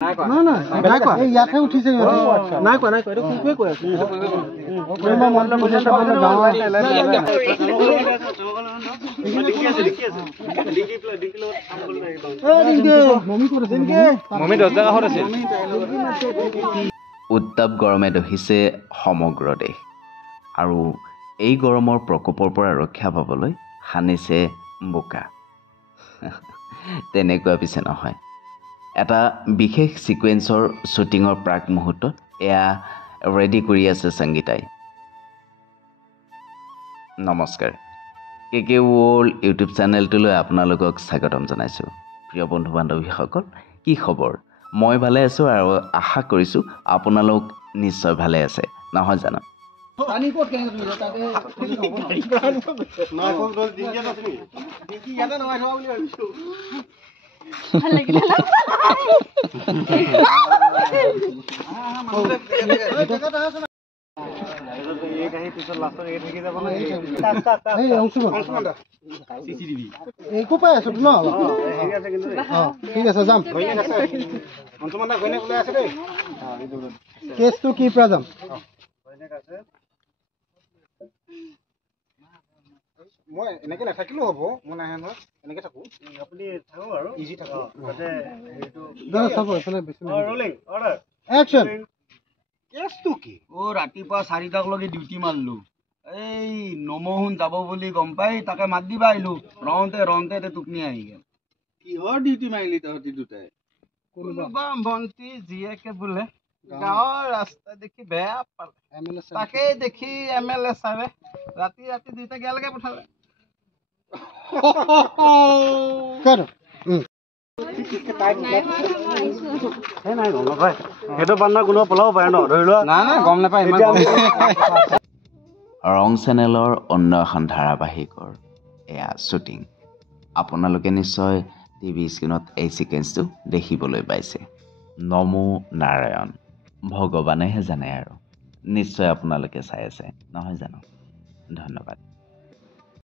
না না নাই কোৱা এই ইয়াতে উঠিছে নাই কোৱা এইটো কুকুৱে কৈ আছে মই মনটো বুজাইছে বলে গাঁৱৰ লিখি আছে মমি দৰ্জা কাষত আছে উত্তাপ গৰমে দহিছে সমগ্ৰ দেশ আৰু এই গৰমৰ প্ৰকোপৰ পৰা ৰক্ষা পাবলৈ সানিছে বোকা তেনেকুৱা পিছে নহয় এটা বিশেষ সিকুৱেন্সৰ শ্বুটিঙৰ প্ৰাক মুহূৰ্তত এয়া ৰেডি কৰি আছে সংগীতাই নমস্কাৰ কেকে ৱৰ্ল্ড ইউটিউব চেনেলটোলৈ আপোনালোকক স্বাগতম জনাইছো প্ৰিয় বন্ধু বান্ধৱীসকল কি খবৰ মই ভালে আছো আৰু আশা কৰিছো আপোনালোক নিশ্চয় ভালে আছে নহয় জানো পানী ক'ত কেনে তুমি তাতে নাই কোন দল দিন আছে নি কি ইয়াতে নমাই থোৱা বুলি ভাবিছো ভাল লাগিলে না এই কাহি পিছত লাষ্টৰ এই থাকি যাব না এই অংশুমান চিচিটিভি এই কো পাই আছো ন হেৰি আছে কিন্তু ঠিক আছে যাম অংশুমান দা গইনে কলে আছে দেই কেছটো কি পৰা যাম গইনে আছে মই এনেকে নাথাকিলেও হ'ব মই নাহে নহয় এনেকে থাকো আপুনি থাকক আৰু ইজি থাকক যাতে এইটো দাদা চাব এফালে বেছি ৰলিং অৰ্ডাৰ একচন কেছটো কি ৰাতিপুৱা 4টাক লগে ডিউটি মাৰলো এই নমহুন যাব বুলি গম পাই তাকে মাত দিবা আহিলো ৰওঁতে টুকনি আহি গেল কিহৰ ডিউটি মাৰিলি তহঁতি দুটাই কোনোবা মন্ত্ৰী জিয়েকে বোলে গাঁৱৰ ৰাস্তা দেখি বেয়া পালে তাকে দেখি এমএলএ চাৰে ৰাতি দুইটা গেলগে পঠালে কৰ সেইটো বান্ধা কোনো পলাব পাৰে ন ধৰি লোৱা না গম নাপায় ৰং চেনেলৰ অন্য এখন ধাৰাবাহিকৰ এয়া শ্বুটিং আপোনালোকে নিশ্চয় টিভি স্ক্ৰীণত এই সিকুৱেন্সটো দেখিবলৈ পাইছে নমো নাৰায়ণ ভগৱানেহে জানে আৰু নিশ্চয় আপোনালোকে চাই আছে নহয় জানো ধন্যবাদ